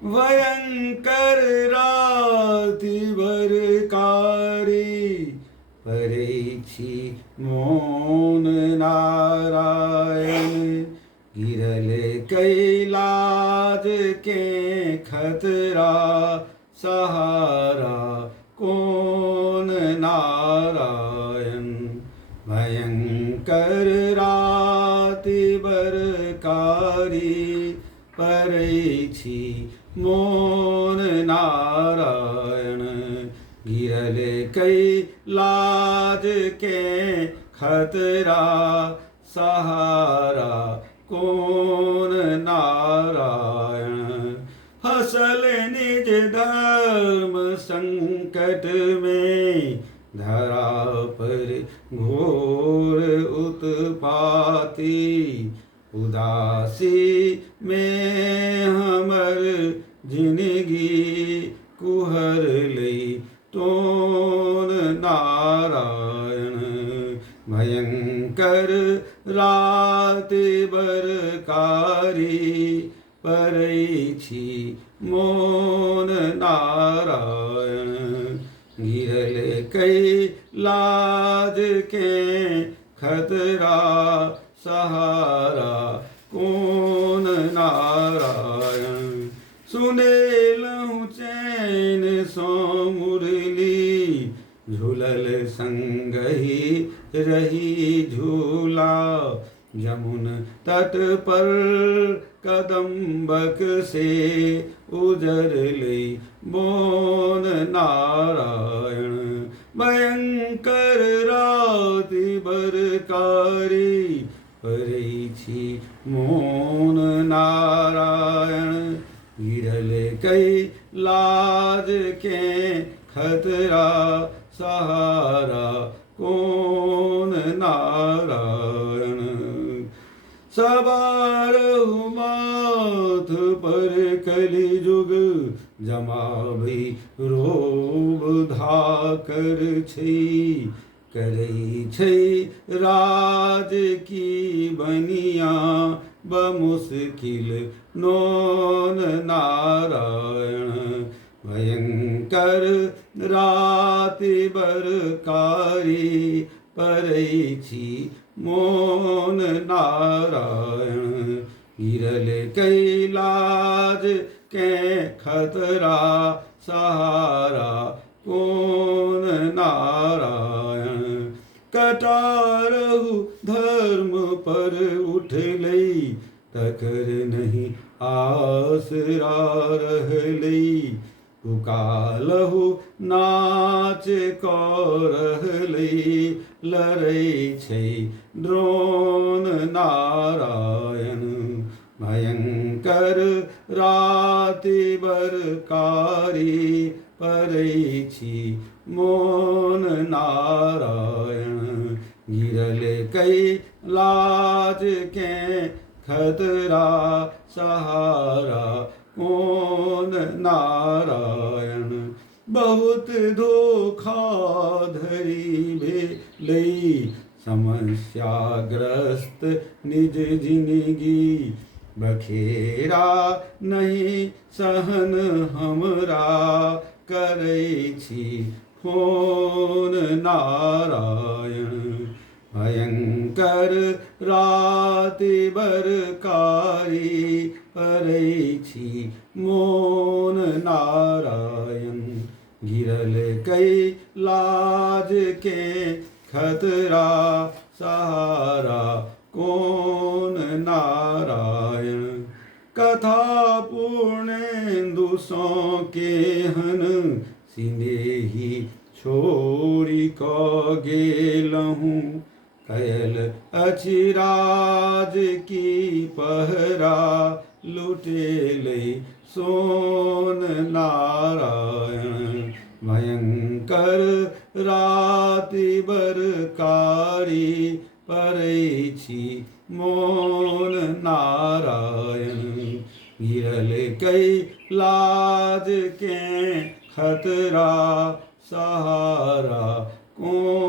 भयंकर राति बरकारी परेछि मौन नारायण गिरल कैलाज के खतरा सहारा कौन नारायण भयंकर राति बरकारी परेछि मौन नारायण गिरल कैलाज के खतरा सहारा कौन नारायण फसल निज धर्म संकट में धरा पर घोर उत्पाती उदासी में हमर जिंदगी कुहर लई तोन नारायण भयंकर राति बरकारी परेछि मौन नारायण गिरल कैलाज के खतरा सहारा कौन नारायण सुनेलहुँ चैन सो मुरली झूलल संगहि रही झूला जमुन तट पर कदम्बक से उजर लई बोन नारायण भयंकर राति बरकारी परेछि मौन नारायण गिरल कैलाज के खतरा सहारा कौन नारायण सवारहु माथ पर कलि जुग जमा भई रोब धाकर छै करै छै राज की बनिया बमुश्किल नोन नारायण भयंकर राति बरकारी परेछि मौन नारायण गिरल कैलाज के खतरा सहारा कौन नारायण कटारहु धर्म पर उठ लई तकर नहीं आसरा रहलई पुकालहु नाच करहलई लड़ै छै द्रोण नारायण भयंकर राति बरकारी परेछि मौन नारायण गिरल कैलाज के खतरा सहारा कौन नारायण बहुत धोखाधड़ी भेलई समस्याग्रस्त निज जिंदगी बखेरा नहीं सहन हमरा करै छी फोन नारायण भयंकर राति बरकारी परेछि मौन नारायण गिरल कैलाज के खतरा सहारा कौन नारायण कथा पूर्णेन्दु सो केहन सिनेही छोड़ी क गेलहूँ कयल अछि राज की पहरा लुटेलै सोन नारायण भयंकर राति बरकारी परेछि मौन नारायण गिरल कैलाज के खतरा सहारा कौन